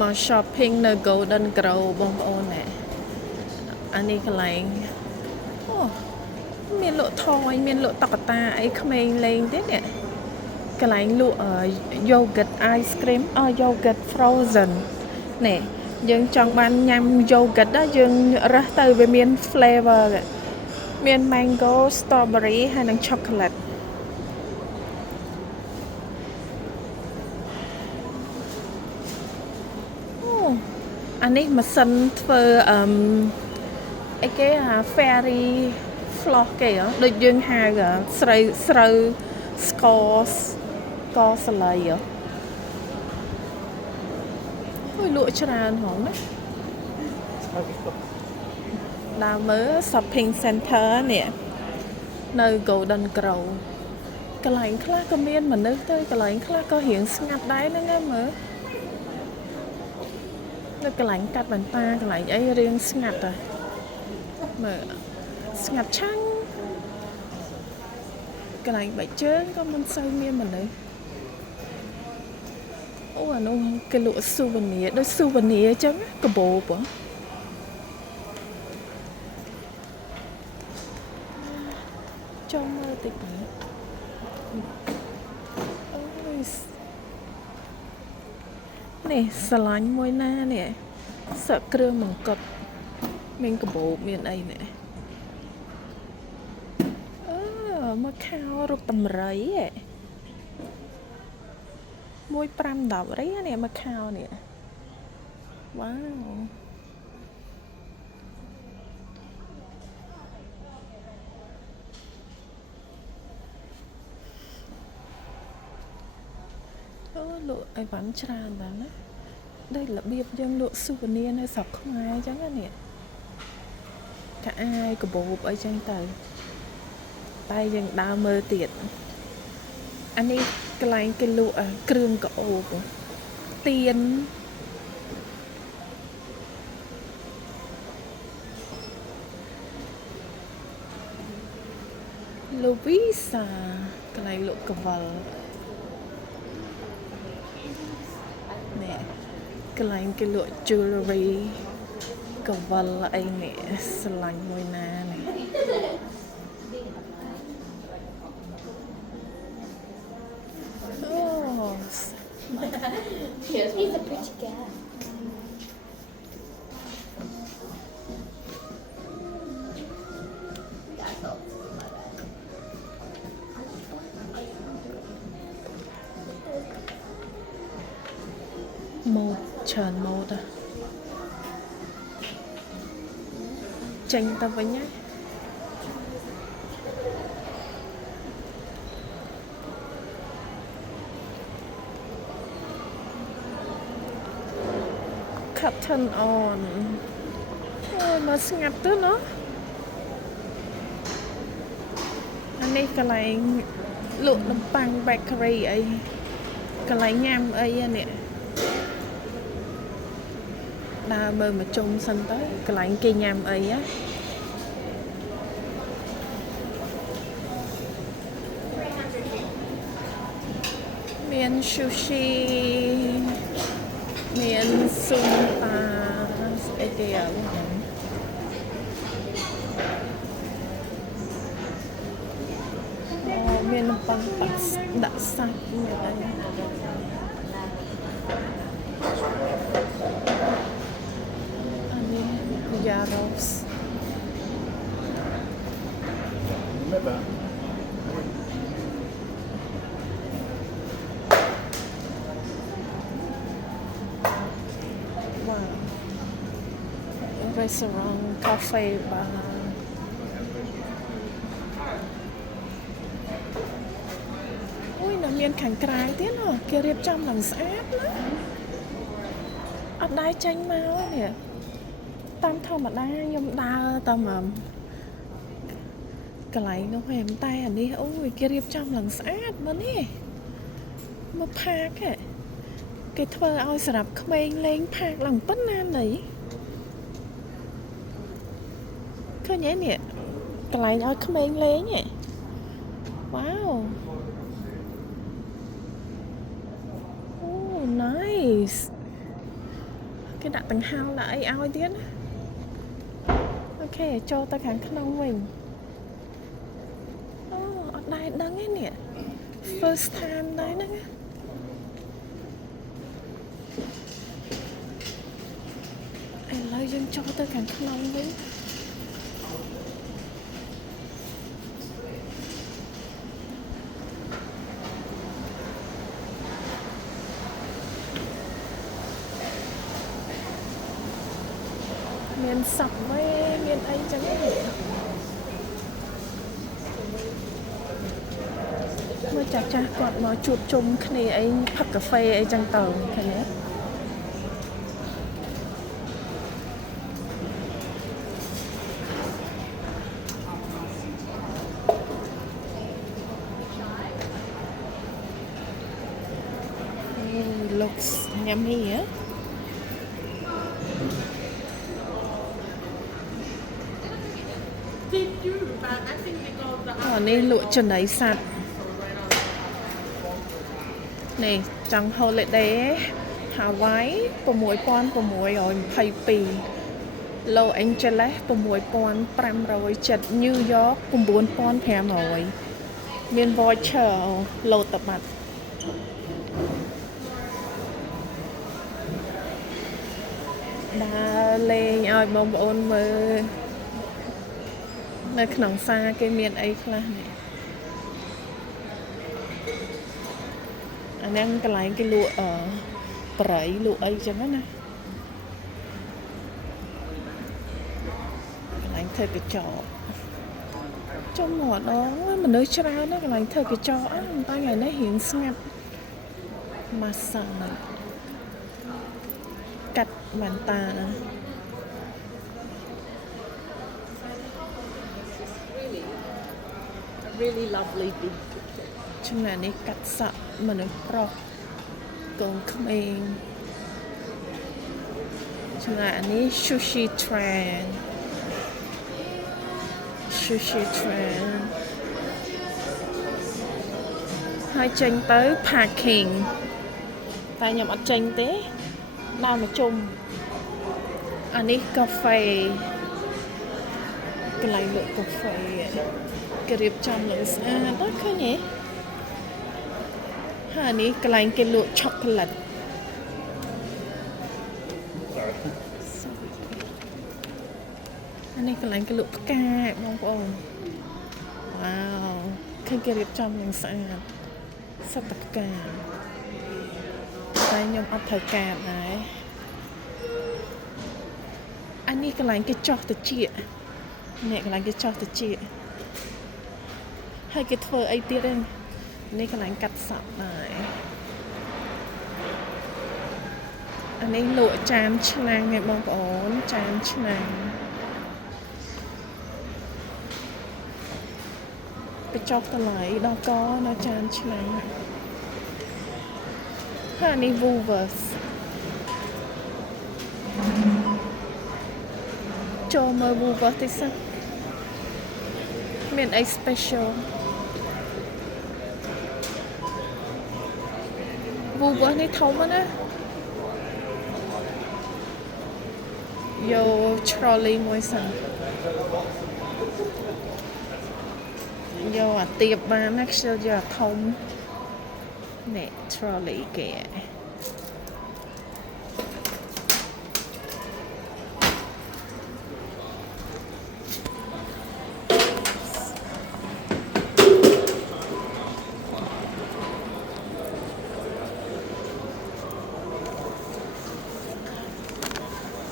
មក shopping នៅ Golden Grove បងប្អូនណែអានេះកន្លែងអូមានលក់ថយមានលក់តុក្កតាអីក្មេងលេងទេនេះកន្លែងលក់ yogurt ice cream yogurt frozen នេះយើងចង់បានញ៉ាំ yogurt ណាយើងរើសទៅវាមាន flavor មាន mango strawberry ហើយនិង chocolateអានេះម៉ាស៊ីនធ្វើអីគេអា fairy floss គេដូចយើងហៅស្រូវស្ករស្លៃអូយលក់ច្រើនហងណាដើរមើល shopping center នេះនៅ Golden Grove កន្លែងខ្លះក៏មានមនុស្សទៅកន្លែងខ្លះក៏រៀងស្ងាត់ដែរហ្នឹងមើលនៅកន្លែងកាត់បន្តាកន្លែងអីរៀងស្ងាត់ដែរមើលស្ងាត់ឆាំងកន្លែងបែកជើងក៏មិនសូវមានមនុស្សអូអានោះគេលក់ souvenir ដូច souvenir អញ្ចឹងកាបូបចូលមើលតិចមើលអូយនេះស្រឡាញ់មួយណានេះសក់គ្រឿងមង្គតមានកាបូបមានអីនេះមកខោរូបតម្រៃ1.5 $10រីនេះមកខោនេះវ៉ាវអូលក់អីវ៉ាន់ច្រើនដែរណាដូចរបៀបយើងលក់ souvenir នៅស្រុកខ្មែរអញ្ចឹងណាកៅអាយកាបូបអីចឹងទៅតែយើងដើរមើលទៀតអានេះកន្លែងគេលក់គ្រឿងកោបទៀនលូវីសាកន្លែងលក់កវលនេះកន្លែងគេលក់ jewelry កវលអីនេះស្រឡាញ់មួយណានេះYes, he's a pretty guy. ម៉ូដច្រើនម៉ូដចេញទៅវិញណាCotton on អូយមកស្ងាត់ទៅណោះអានេះកន្លែងលក់នំប៉័ង bakery អីកន្លែងញ៉ាំអីនេះដើរមើលមកជុំសិនទៅកន្លែងគេញ៉ាំអីមាន sushi មានស៊ុំតាស្អីគេមាននំប៉័ងដាក់សាច់មានអីអានេះយ៉ារ៉ូសrestaurant cafe bar អូយនៅមានខាងក្រៅទៀតគេរៀបចំឡើងស្អាតណាអត់ដែរចេញមកនេះតាមធម្មតាខ្ញុំដើរតាមកន្លែងនោះឯងតែអានេះអូយគេរៀបចំឡើងស្អាតមើលនេះមកផាកគេធ្វើឲ្យសម្រាប់ក្មេងលេងផាកឡើងប៉ុណ្ណាណីឃើញទេនេះកន្លែងឲ្យក្មេងលេងវ៉ាវអូ nice គេដាក់ដង្ហើមដាក់អីឲ្យទៀតណាអូខេចូលទៅខាងក្នុងវិញអូអត់ដែរដឹងទេនេះ first time ដែរហ្នឹងឥឡូវយើងចូលទៅខាងក្នុងវិញមានសក់វេមានអីចឹងទេមើលចាស់ចាស់គាត់មកជួបជុំគ្នាអីផឹកកាហ្វេអីចឹងទៅឃើញទេlooks yummy នេះលក់ចំណីសត្វនេះចង់ holiday Hawaii 6622 Los Angeles 6507 New York 9500មាន voucher លោតបាត់ដើរលេងឲ្យបងប្អូនមើលនៅក្នុងផ្សារគេមានអីខ្លះនេះអាហ្នឹងកន្លែងគេលក់ប្រៃលក់អីចឹងណាកន្លែងធ្វើកញ្ចក់ចំមកដងមនុស្សច្រើនណាស់កន្លែងធ្វើកញ្ចក់តែថ្ងៃនេះរៀងស្ងាត់ម៉ាសាកាត់វ៉ាន់តាreally lovely people ចំណែកនេះកាត់សក់មនុស្សប្រុសកូនក្មេងចំណែកនេះ sushi train ហើយចេញទៅ parking តែខ្ញុំអត់ចេញទេដើរមកជុំអានេះកាហ្វេកន្លែងលក់កាហ្វេគេរៀបចំឡើងស្អាតដល់ឃើញទេហើយនេះកន្លែងគេលក់ឆូកូឡាត់អានេះកន្លែងគេលក់ផ្កាបងប្អូនវ៉ាវឃើញគេរៀបចំឡើងស្អាតសត្វផ្កាតែខ្ញុំអត់ត្រូវការដែរអានេះកន្លែងគេចោះតិចនេះកន្លែងគេចោះតិចហើយគេធ្វើអីទៀតទេនេះកន្លែងកាត់សក់ដែរអានេះលក់ចានឆ្នាំងឯងបងប្អូនចានឆ្នាំងទៅចោះតម្លៃដល់កនៅចានឆ្នាំងហើយនេះ Woolworths ចូលមើល Woolworths តិចសិនមានអី special Woolworths នេះធំណាស់យក trolley មួយសិនយកអាទៀបបានណាខ្ជិលយកអាធំនេះ trolley គេ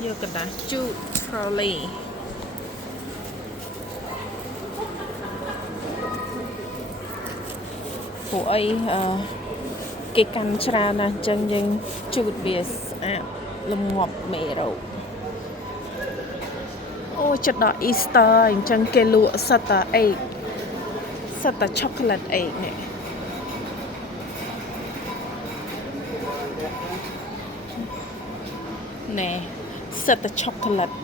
យកกระดาษជូត trolley ពួកអីគេកាន់ច្រើនណាស់អញ្ចឹងយើងជូតវាស្អាតលំងាប់មេរោគអូចិត្តដល់ Easter អញ្ចឹងគេលក់សិតតែអេកសិតតែ chocolate អេកនេះណែសិតតែ chocolate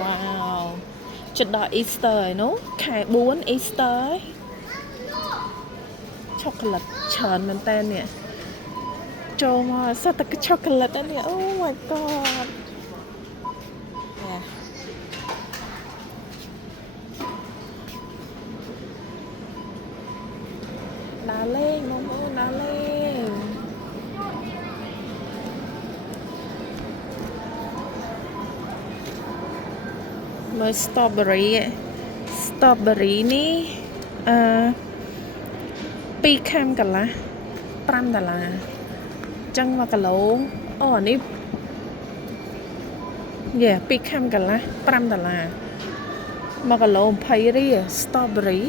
វ៉ាវចិត្តដល់ Easter ឯនោះខែ4 Easter ឯchocolate ច្រើនមែនតើនេះ ចូលមកសត្វតែឆូក្លាតនេះអូ my god ដើរលេងបងប្អូនដើរលេងមើល strawberry នេះ2ខាំកន្លះ$5ចឹង1គីឡូអូអានេះ2ខាំកន្លះ$5 1គីឡូ20រៀល strawberry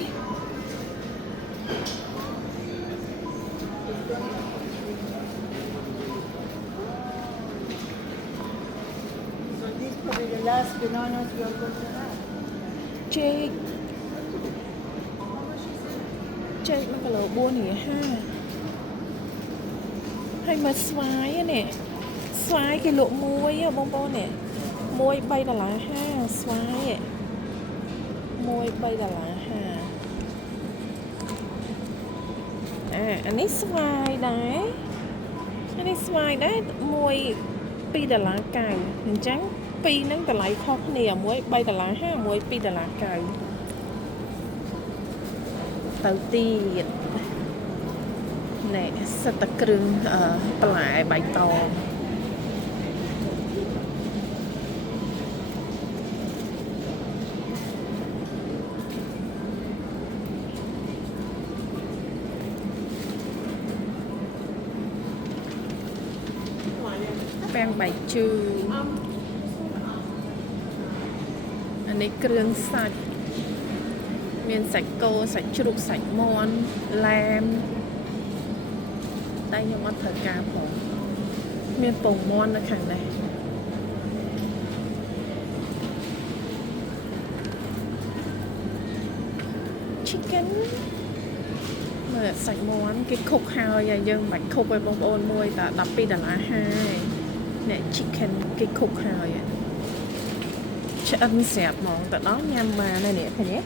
Las bananas we are going to have. ចេក1គីឡូ4រៀល5ហើយមើលស្វាយនេះស្វាយគេលក់មួយបងប្អូននេះមួយ$3.50ស្វាយមួយ$3.50អានេះស្វាយដែរមួយ$2.90អញ្ចឹងពីរហ្នឹងតម្លៃខុសគ្នាមួយ$3.50មួយ$2.90ទៅទៀតណែសិតតែគ្រឿងបន្លែបៃតងពាំងបាយជូរអានេះគ្រឿងសាច់មានសាច់គោសាច់ជ្រូកសាច់មាន់ឡែមតែខ្ញុំអត់ត្រូវការផងមានពងមាន់នៅខាងនេះchicken មើលសាច់មាន់គេខុកហើយយើងមិនបាច់ខុកឲ្យបងប្អូនមួយតែ$12.50នេះ chicken គេខុកហើយឆ្អិនស្រាប់ហ្មងទៅដល់ញ៉ាំបានហើយនេះឃើញទេ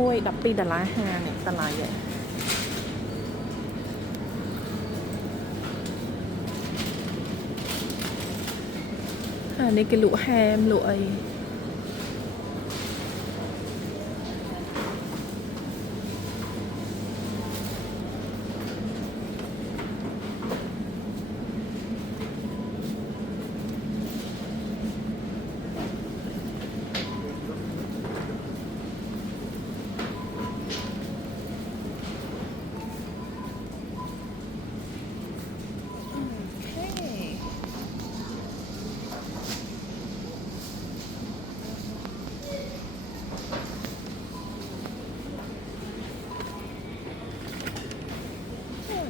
មួយ$12.50នេះតម្លៃហើយអានេះគេលក់ហែមលក់អី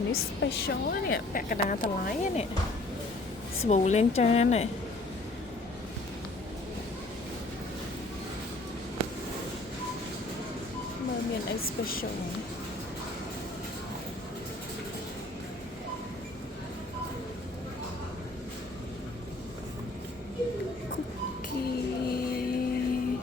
នេះ special នេះពាក់កណ្ដាលតម្លៃនេះស្ប៊ូលាងចាននេះមើលមានអី special cookie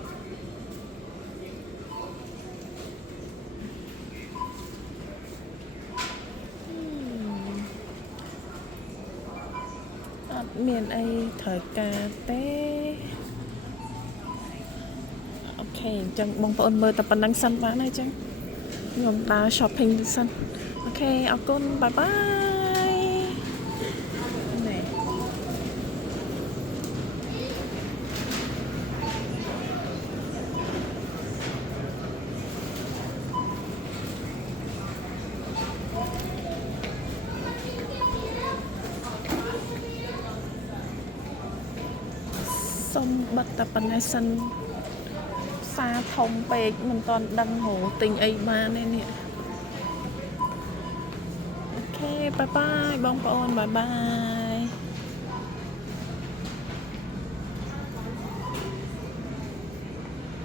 មានអីត្រូវការទេអូខេអញ្ចឹងបងប្អូនមើលតែប៉ុណ្្នឹងសិនបានហើយអញ្ចឹងខ្ញុំដើរ shopping សិនអូខេអរគុណបាយបាយណែសុំបិទតែប៉ុណ្ណេះសិនផ្សារធំពេកមិនទាន់ដឹងហៅទិញអីបានទេនេះអូខេបាយបាយបងប្អូនបាយបាយ